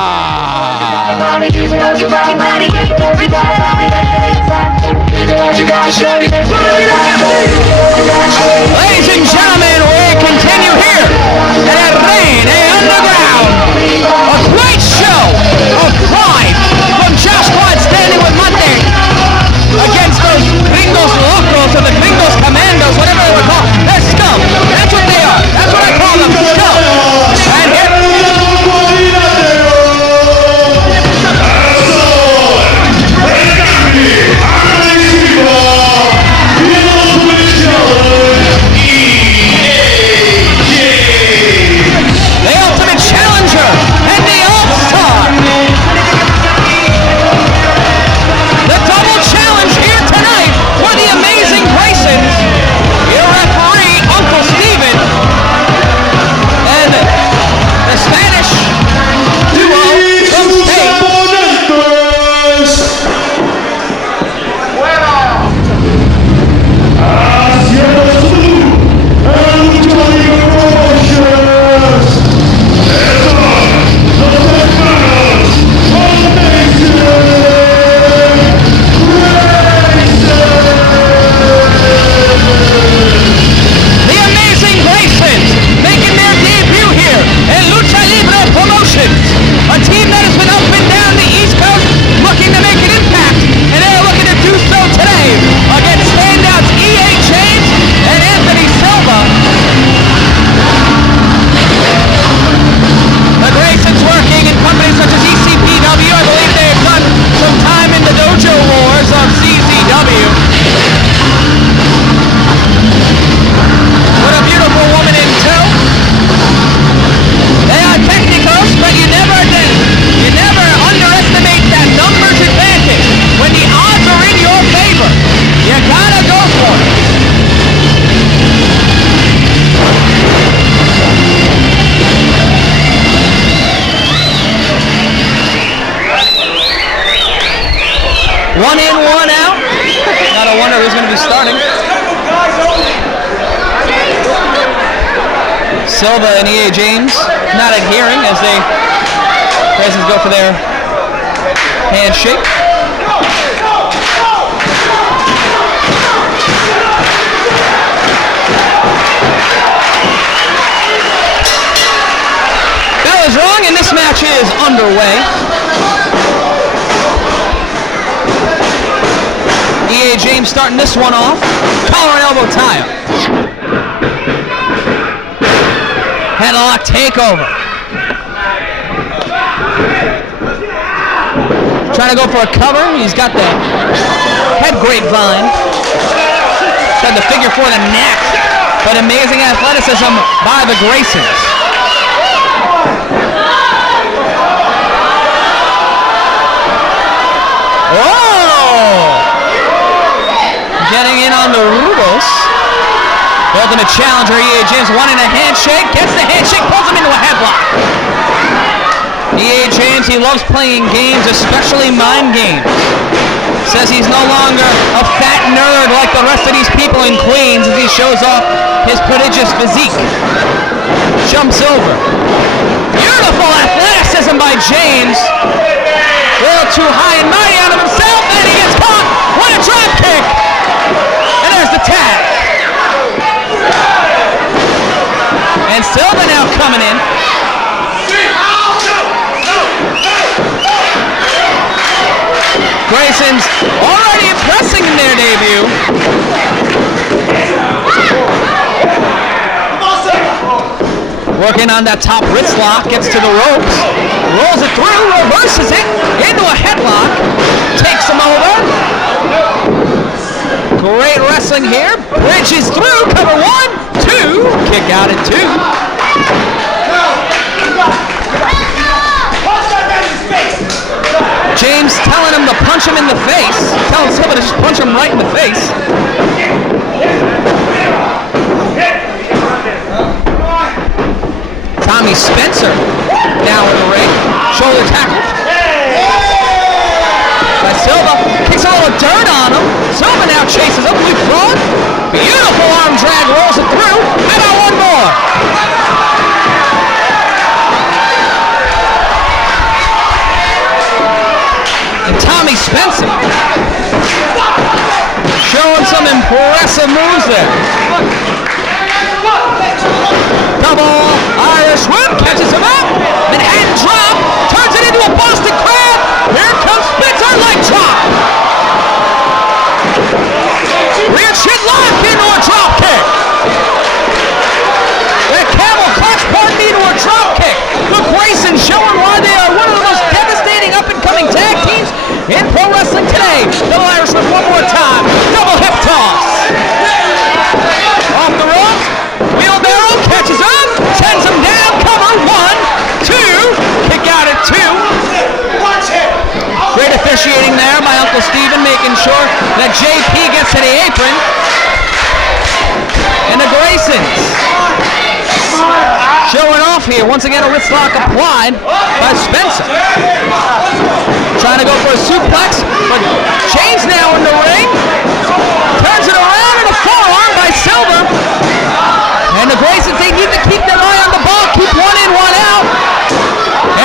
Ladies and gentlemen, we continue here at El Rey Underground. A great show of pride from Josh Quad standing with Monte against those gringos locos or the gringos commandos, whatever they were called. They're scum. That's what they are. That's what I call them, scum. And here. The ultimate challenger and the all-star. The double challenge here tonight for the amazing Graysons. Your referee, Uncle Steven, and the Spanish duo from Spain. A team that has been up and down the East Coast looking to make an impact, and they're looking to do so today against standouts E.A. James and Anthony Silva. The Graysons working in companies such as ECPW. I believe they have done some time in the dojo wars of CZW. With a beautiful woman in tow. They are technicals, but you never underestimate that numbers advantage. When the odds are in your favor, you gotta go for it. One in, one out. Gotta wonder who's gonna be starting. Silva and E.A. James not adhering as they Graysons go for their handshake. Bell is wrong and this match is underway. E.A. James starting this one off. Collar and elbow tie up. Headlock takeover. Trying to go for a cover. He's got the head grapevine. Tried the figure for the neck. But amazing athleticism by the Graysons. Oh! Getting in on the Rubos. The ultimate challenger, E.A. James, wanting a handshake, gets the handshake, pulls him into a headlock. E.A. James, he loves playing games, especially mind games. Says he's no longer a fat nerd like the rest of these people in Queens as he shows off his prodigious physique. Jumps over. Beautiful athleticism by James. A little too high and mighty out of himself, and he gets caught. What a drop kick. And there's the tag. And Silva now coming in. Graysons already impressing in their debut. Working on that top wrist lock, gets to the ropes, rolls it through, reverses it into a headlock, takes him over. Great wrestling here, bridges through, cover 1, 2, kick out at 2. James telling him to punch him in the face, telling Silva to just punch him right in the face. Tommy Spencer down in the ring, shoulder tackle. By Silva, kicks all the dirt on him. Silva now chases him, leapfrog. Beautiful arm drag, rolls it through. How about one more? Tommy Spencer. Showing some impressive moves there. Double Irish whip, catches him up. Manhattan drop, turns it into a Boston Crab. Here comes Spencer, leg drop. Rear chin lock into a drop kick. That camel clutch part into a drop kick. The Graysons showing why they are one of the most devastating up-and-coming tag teams in pro wrestling today. Double Irish whip one more time. Double hip toss. Off the ropes. Wheelbarrow catches him. Sends him down. Cover. 1, 2. Kick out at 2. Great officiating there by Uncle Steven, making sure that JP gets to the apron. And the Graysons showing off here. Once again, a wrist lock applied by Spencer. Trying to go for a suplex, but James now in the ring. Turns it around and a forearm by Silva. And the Graysons, they need to keep their eye on the ball, keep one in, one out.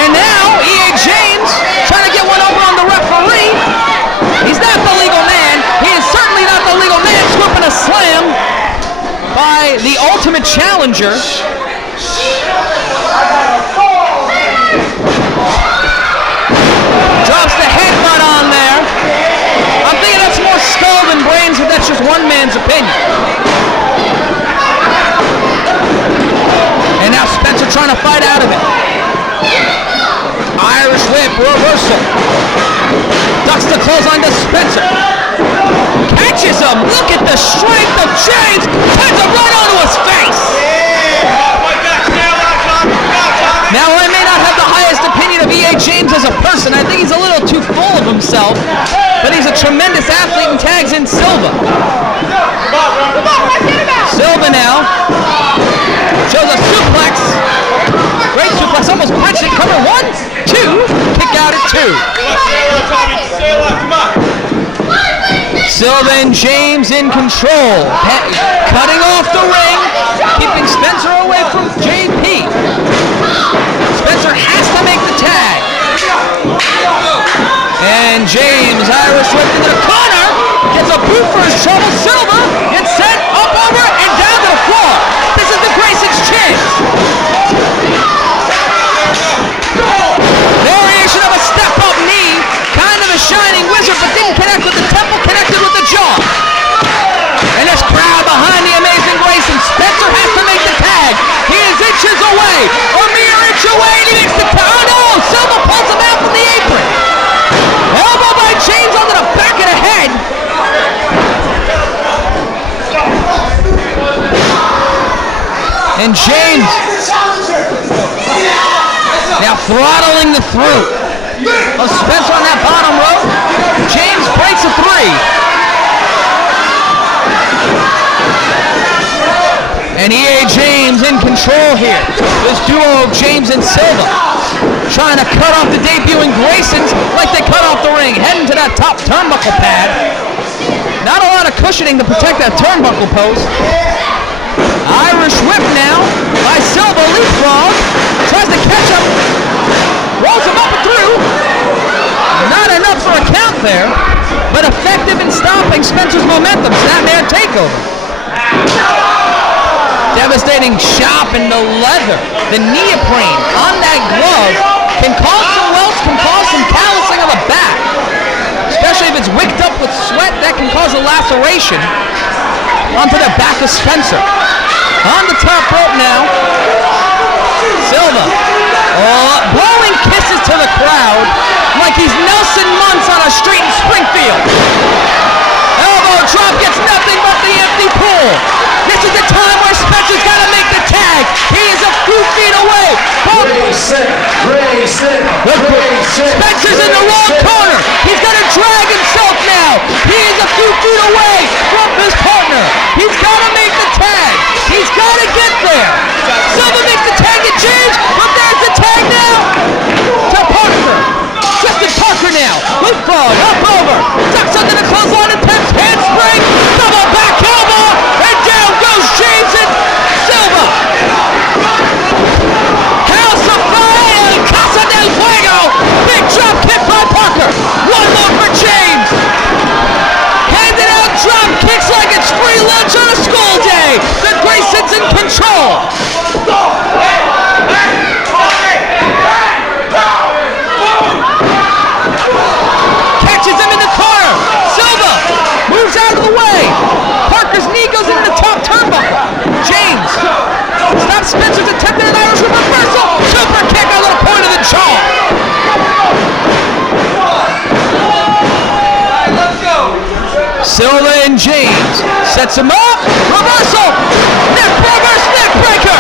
And now, E.A. James trying to get one over on the referee. He's not the legal man. He is certainly not the legal man. Scooping a slam by the Ultimate Challenger. Drops the headbutt on there. I'm thinking that's more skull than brains, but that's just one man's opinion. And now Spencer trying to fight out of it. Irish whip, reversal. Ducks the clothesline to Spencer. Catches him. Look at the strength of James. Turns him right onto his face. Now, I may not have the highest opinion of E.A. James as a person. I think he's a little too full of himself. But he's a tremendous athlete and tags in Silva. Silva now shows a suplex. Great suplex, almost punched it. Cover 1, 2. Kick out at 2. Silva and James in control. Cutting off the ring. Keeping Spencer away from JP. Spencer has to make the tag. And James, Irish whip into the corner. Gets a boot for his trouble. Silva gets sent up over and down to the floor. This is the Graysons' chance. Variation of a step-up knee. Kind of a shining wizard, but didn't connect with the temple, connected with the jaw. And this crowd behind the amazing Graysons. Spencer has to make the tag. He is inches away. A mere inch away, and he makes the tag. Oh no! Silva pulls him out from the apron. Elbow by James onto the back of the head. And James now throttling the throat of Spencer on that bottom rope. James breaks a 3. And E.A. James in control here. This duo of James and Silva trying to cut off the debuting Graysons like they cut off the ring. Heading to that top turnbuckle pad. Not a lot of cushioning to protect that turnbuckle post. Irish whip now by Silva. Leapfrog. Tries to catch him. Rolls him up and through. Not enough for a count there, but effective in stopping Spencer's momentum. Snapmare takeover. Devastating chop in the leather. The neoprene on that glove can cause some welts, can cause some callousing of the back. Especially if it's wicked up with sweat, that can cause a laceration onto the back of Spencer. On the top rope now. Silva blowing kisses to the crowd like he's Nelson Muntz on a street in Springfield. Elbow drop gets nothing but the empty pool. This is the time where Spencer's got to make the tag. He is a few feet away. Spencer's in the wrong corner. He's got to drag himself now. He is a few feet away from his partner. He's got to make the tag. He's got to get there. Silva makes the tag at James, but there's the tag now to Parker. Justin Parker now. Leapfrog up over. Ducks under the clothesline, attempts handspring. Double back elbow. And down goes James and Silva. House of Fire and Casa del Fuego. Big drop kick by Parker. One more for James. Silva and James. Sets him up. Reversal. Reverse neck breaker.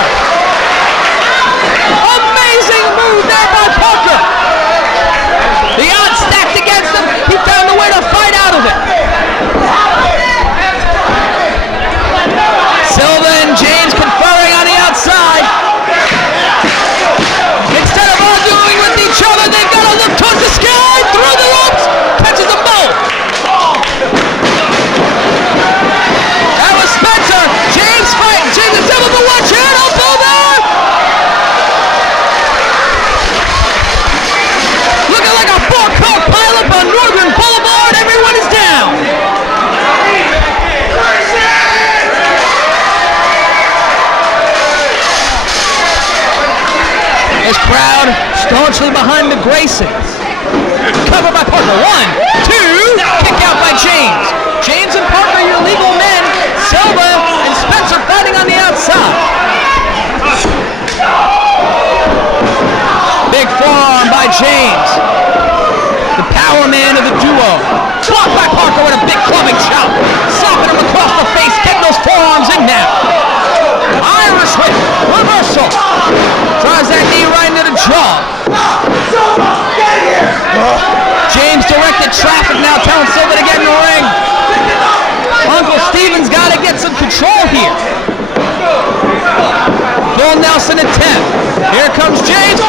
Amazing move there by Parker. The odds stacked against him. He found a way to fight out of it. Silva and James conferring on the outside. Instead of arguing with each other, they've got to look towards the sky. Through the ropes. Catches them both. That was Spencer. James fighting. James and Silva, but watch out. Elbow there. Looking like a four-car pileup on Northern Boulevard. Everyone is down. This crowd staunchly behind the Graysons. Cover by Parker. 1, 2. Kick out by James. James and Parker, your legal men. Silva and Spencer fighting on the outside. Big forearm by James. The power man of the duo. Blocked by Parker with a big clubbing chop. Slapping him across the face. Getting those forearms in now. Irish whip. Reversal. Drives that knee right into the jaw. James directed traffic now, telling Silva to get in the ring. Uncle Steven's got to get some control here. Full Nelson attempt. Here comes James.